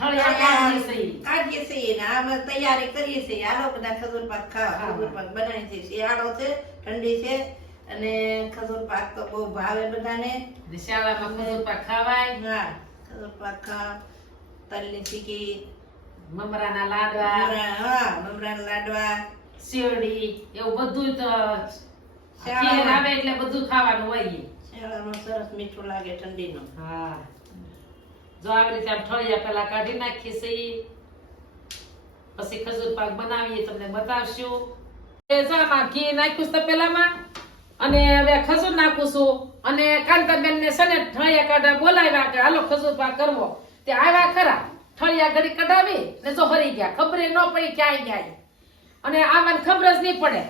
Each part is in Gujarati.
કાઢીએ છીએ. ને આ તૈયારી કરીએ છીએ. હાલો બધા ખજૂર પાક ખાવા. ખાવા. ખજૂર પાક બનાવીએ છીએ. શિયાળો છે ઠંડી છે અને ખજૂર પાક તો બહુ ભાવે બધાને. ને ખજૂર પાક ખાવાય. હા ખજૂર પાક ખાવા. તલની ચીકી. મમરાના લાડવા. હા મમરાના લાડવા. શેરડી એવું બધું તો આવે એટલે બધું ખાવાનું હોય. શિયાળામાં સરસ મીઠું લાગે ઠંડીનું. હા. જો આવી રીતે આમ ઠળિયા પેલા કાઢી નાખીએ છીએ. પછી ખજૂર પાક બનાવીએ, તમને બતાવશું. આમાં ઘી નાખ્યું તપેલામાં અને હવે ખજૂર નાખું છું. અને કાંતાબેન ને સને ઠળિયા કાઢા બોલાવ્યા કે હાલો ખજૂર પાક કરવો. તે આવ્યા ખરા. ઠળિયા ઘડી કઢાવી, ને જો હરી ગયા. ખબર ન પડી ક્યાંય ગયા. અને આવવાની ખબર જ નહીં પડે.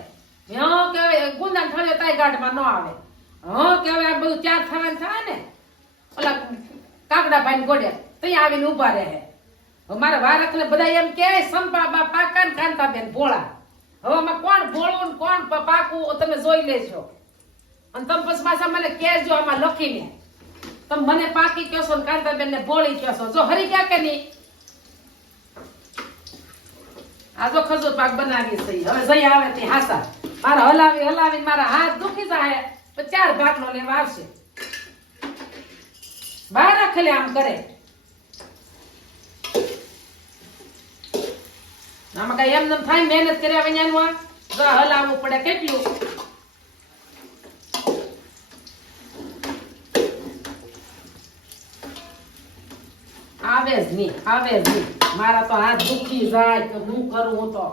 હં કે ગુંદા ઠળિયો તાય ગાઢમાં ન આવે. હં કે હવે આ બધું ચાર થવાનું થાય ને? ઓલા કાકડા ભાઈ ગોડે ત્યાં આવીને ઊભા રહે મારા વારખને બધા એમ કે સંપા બા પાકા ને કાંતાબેન ભોળા. હવે આમાં કોણ ભોળું ને કોણ પાકું તમે જોઈ લેજો. અને તમે પછી પાછા મને કહેજો આમાં લખીને. તમે મને પાકી કહો છો ને કાંતાબેન ને ભોળી કહો છો. જો હરી ગયા કે નહીં? આ જો ખજૂર પાક બનાવી છે હવે જઈ આવે તે હાસા. મારા હલાવી હલાવી મારા હાથ દુખી જાય તો ચાર ભાગનો લેવા આવશે. બહાર રાખેલે આમ કરે. આમાં કઈ એમ થાય, મહેનત કર્યા વિનાનું આ તો હલાવવું પડે. કેટલું? આવે જ નહીં, આવે જ નહીં. મારા તો હાથ દુખી જાય તો હું કરું હું તો?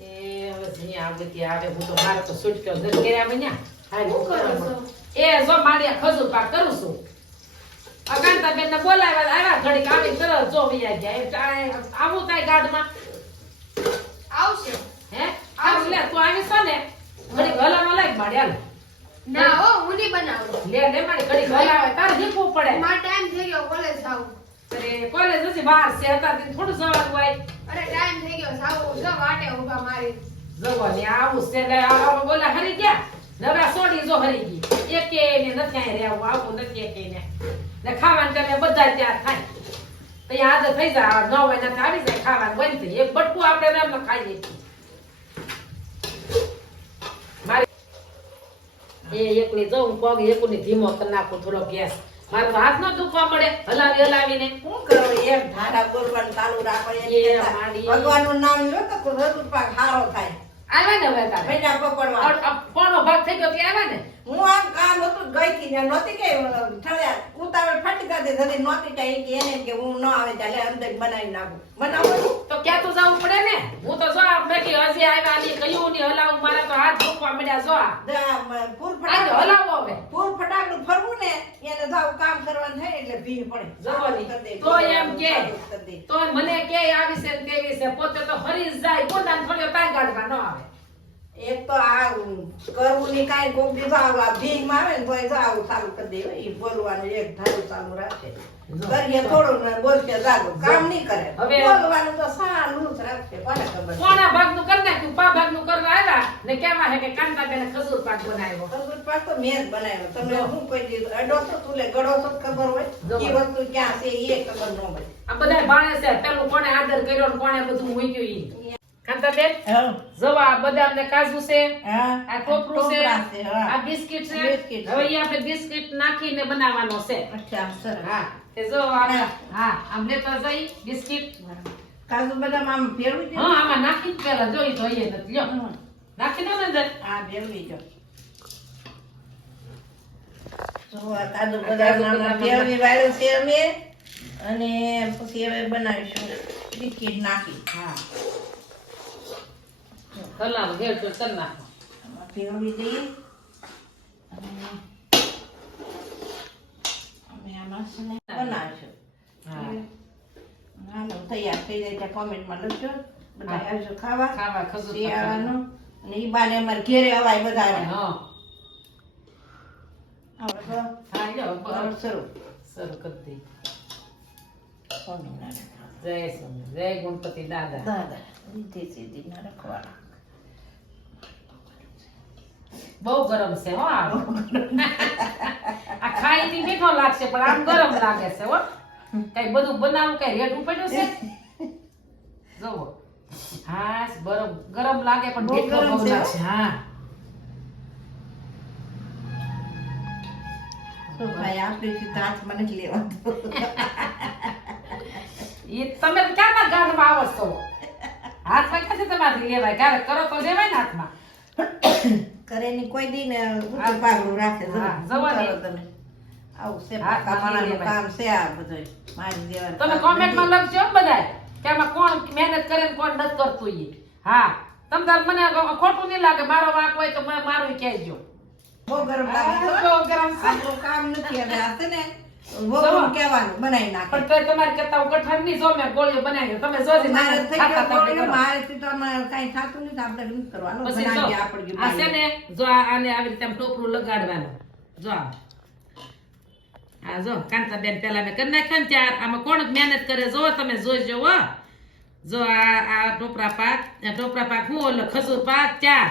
એ હવે નહીં આ બધી આવે હું તો મારે તો સુટક્યો દર કર્યા વિના હું કરું એ જો માળિયા ખજૂર પાક કરું છું. અકાંતાબેન ને બોલાવ્યા આવ્યા ઘડીક આવી તરત જો વૈયા ગયા. આવું થાય ગાઢમાં આવશે. હે? આવ લે તું આવી છો ને ઘડીક હલામાં લાગ હાલ. ના હો? હું નહીં બનાવું. લે લે મારી ઘડીક હલાવે તારે દીપવું પડે. મારો ટાઈમ થઈ ગયો કોલેજ આવું અરે કોલેજ નથી બહાર છે અત્યારથી થોડું જવાનું હોય. અરે ટાઈમ થઈ ગયો સાવ જો વાટે ઊભા મારી. જવાની આવું છે લે આ બોલા હરી ગયા. નવરા સોડી જો હરી ગઈ. એક ને નથી અહીં રહેવું આવું નથી એક ને. ને ખાવાનું તમે બધા ત્યાં થાય. અહીંયા આદત થઈ જાય નવ વાગ્યા આવી જાય ખાવાનું બંધ થઈ એક બટકું આપણે રામ ખાઈ લઈએ એ એકલી જઉં પગ એકલી ધીમો કરી નાખું થોડો ગેસ. મારે તો હાથ ન દુખવા મળે. હલાવી હલાવીને. શું કરો? એક ધારા બોલવાનું ચાલુ રાખો એમ. ભગવાનનું નામ લો તો સારો થાય. આવે ને હવે તારે. ભૈડા પકડવા. પોણો ભાગ થઈ ગયો ત્યાં આવ્યા ને હું આમ કામ હતું ગઈ થી ને નહોતી કે ઠળ્યા ઉતાવળ ફાટી જતી થતી નહોતી કે કે એને કે હું ન આવે ત્યારે અંદર બનાવી નાખું બનાવો તો ક્યાં તો જવું પડે ને હું તો જો આ કે હજી આવ્યા ની કયું ની હલાવું મારા તો હાથ દુખવા મળ્યા જો આ. ફૂલ આજે હલાવો હવે પૂર ફટાકનું ફરવું ને એને જાવ કામ કરવાનું થાય એટલે ભીડ પડે જવાની. તો એમ કે. તો મને કે આવી છે ને તેવી છે પોતે તો ફરી જાય પોતાને થોડ્યો તાઈ કાઢવા ન આવે એક તો આ કરવું ની કાંઈ કોક દીધો આ ભીડમાં આવે ને એ આવું ચાલુ કરી દે એ બોલવાનું એક ધારું ચાલુ રાખે. કરીએ થોડું ને બોલશે જાગો. કામ નહીં કરે. બોલવાનું તો સારું જ રાખશે કોને ખબર કોના ભાગનું કરી નાખ્યું? પા ભાગનું કરવા આવ્યા? ને કેવા હે કે કાંતાબેને ખજૂર પાક બનાવ્યો? ખજૂર પાક તો મેં જ બનાવ્યો. તમને હું કોઈ દીધું અડો તો તું લે ગળો તો ખબર હોય? એ વસ્તુ ક્યાં છે એ ખબર ન હોય. આ બધા ભાણે છે. પેલું કોને આદર કર્યો ને કોને બધું મૂક્યું ઈ? કાંતાબેન જવા બદામ ને કાજુ છે હા. આ કોપરું છે. આ બિસ્કિટ છે હવે આપણે બિસ્કિટ નાખીને બનાવવાનો છે. હા તે જો આ હા. આમ લેતો જઈ બિસ્કિટ. કાજુ બદામ આમ ફેરવી હા આમાં નાખી જ પેલા જોઈ તો એ નથી લ્યો. નાખી દો ને અંદર. હા દો. જો કાજુ બદામ ભેળવી વાળ્યું છે અમે. અને પછી હવે બનાવીશું. બિસ્કિટ નાખી. હા. હલાવ ઘેર તો કરી નાખો. આમાં દઈએ. અને આમાં બનાવીશું. હા. તૈયાર થઈ જાય ત્યાં કોમેન્ટમાં લખજો. બધા આવજો ખાવા. ખાવા ખજૂર શિયાળાનું અને ઈ બાને અમારે ઘેરે અવાય બધા હા. શરૂ. શરૂ કરી સ્વામિનારાયણ. જય સ્વામી જય ગણપતિ દાદા. દાદા સીધી સીધી ના રખવાડા બહુ ગરમ છે હો આ આ ખાઈથી મીઠો લાગશે પણ આમ ગરમ લાગે છે હો. કઈ બધું બનાવું કઈ રેડ ઉપડ્યું છે? જોવો હા બરમ ગરમ લાગે પણ ગરમ બહુ લાગશે હા. તમે ક્યાંના ગાંઠમાં આવો છો? હાથમાં ક્યાંથી તમારે લેવાય? ક્યારેક કરો તો લેવાય ને હાથમાં? કરે ની કોઈ દી ને ઊંચું રાખે જો. હા, શું જવા દે. કરો તમે. આવું છે હા, પાકા માણાનું લેવાય. કામ છે આ બધું મારી દેવાનું તમે કોમેન્ટમાં લખજો બધા કે આમાં કોણ મહેનત કરે ને કોણ નથી કરતું એ હા. તમ તાર મને ખોટું નહીં લાગે. મારો વાંક હોય તો મારું કહેજો. બહુ ગરમ લાગે બહુ ગરમ કામ નથી. હવે આ ને જવા. કહેવાનું બનાવી નાખે. પણ તમારે કરતા હું કઠણ જો મેં ગોળીઓ બનાવી તમે જોજે મારે થઈ ગયો તમે ગોળીઓ, તો આમાં થાતું નથી આપણે નથી કરવાનું પછી આપણે આ છે ને જો આને આવી રીતે ટોપરું લગાડવાનું. જો આ. આ જો કાંતાબેન પેલા મેં કરી નાખ્યા ને ત્યાર આમાં કોણ મહેનત કરે જો તમે જોઈજો હો. જો આ આ ટોપરા પાક ટોપરા પાક હું ઓલો ખજૂર પાક ચાર.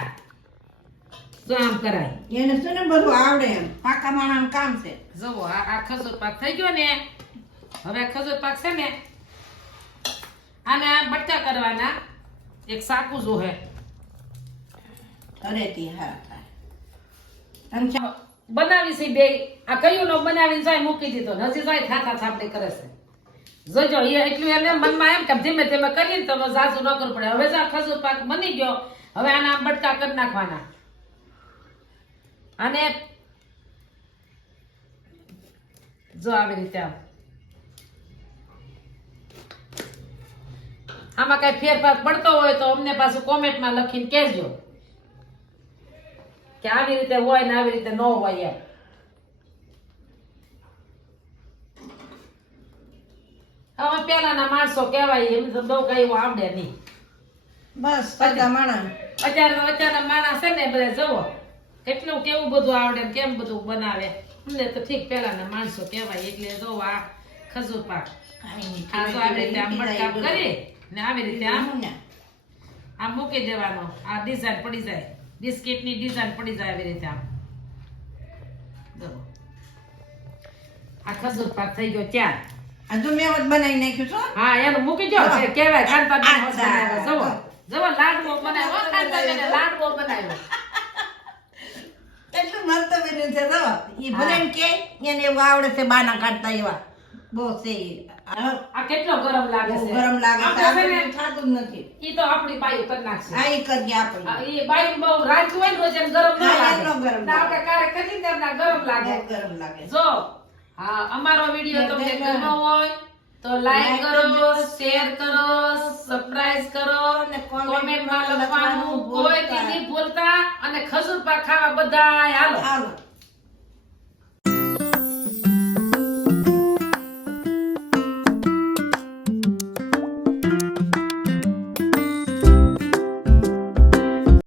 જો આમ કરાય. એને શું ને બધું આવડે એમ. પાકા માણા કામ છે. જુઓ આ આ ખજૂર પાક થઈ ગયો ને. હવે ખજૂર પાક છે ને આને આ બટકા કરવાના. એક સાકુ ઘરેથી હા. હા. બનાવી છે બે. આ કયું નો બનાવીને જાય મૂકી દીધો હજી જાય થાતા થાપડી કરે છે. જોજો એ એટલું એને મનમાં એમ કે ધીમે ધીમે કરીને ને તો ઝાઝુ ન કરવું પડે. હવે જો ખજૂર પાક બની ગયો હવે આના બટકા કરી નાખવાના. અને જો આવી રીતે આમ. આમાં કઈ ફેરફાર પડતો હોય તો અમને પાછું કોમેન્ટમાં લખીને કહેજો કે આવી રીતે હોય ને આવી રીતે ન હોય એમ. હવે પેલાના માણસો કહેવાય એમ તો બહુ કઈ આવડે નહીં. બસ અત્યારના માણસ છે ને બધા જુઓ. કેટલું કેવું બધું આવડે ને કેમ બધું બનાવે? અમને તો ઠીક પેલાના માણસો કહેવાય એટલે જો આ ખજૂર પાક. આ જો આવી રીતે આમ બટકામ કરી ને આવી રીતે આમ આમ મૂકી દેવાનો. આ ડિઝાઇન પડી જાય. બિસ્કિટની ડિઝાઇન પડી જાય આવી રીતે આમ. આ ખજૂર પાક થઈ ગયો ચાર આ જો મેં બનાવી નાખ્યું છો હા. એનું મૂકી હા. કહેવાય બનાવ્યો. લાડવો બનાવ્યો. કેટલું મસ્ત બન્યું છે તો ઈ ભલે કે એને એવું આવડે છે બાના કાઢતા એવા. બહુ છે આ આ કેટલો ગરમ લાગે છે? ગરમ લાગે છે. આપણે થતું જ નથી. ઈ તો આપણી બાયું કરી નાખશે. આ ઈ કરીએ આપણે. એ ઈ બાયું બહુ રાખ્યું હોય ને રોજ એમ ગરમ ના લાગે. ગરમ ના આપણે કારે કરીએ ને એમના ગરમ લાગે. ગરમ લાગે. જો હા અમારો વીડિયો તમને ગમ્યો હોય તો લાઈક કરો શેર કરો સબસ્ક્રાઇબ કરો અને કોમેન્ટમાં લખવાનું કોઈ. નહીં ભૂલતા અને ખજૂર પાક ખાવા બધા હાલો હાલો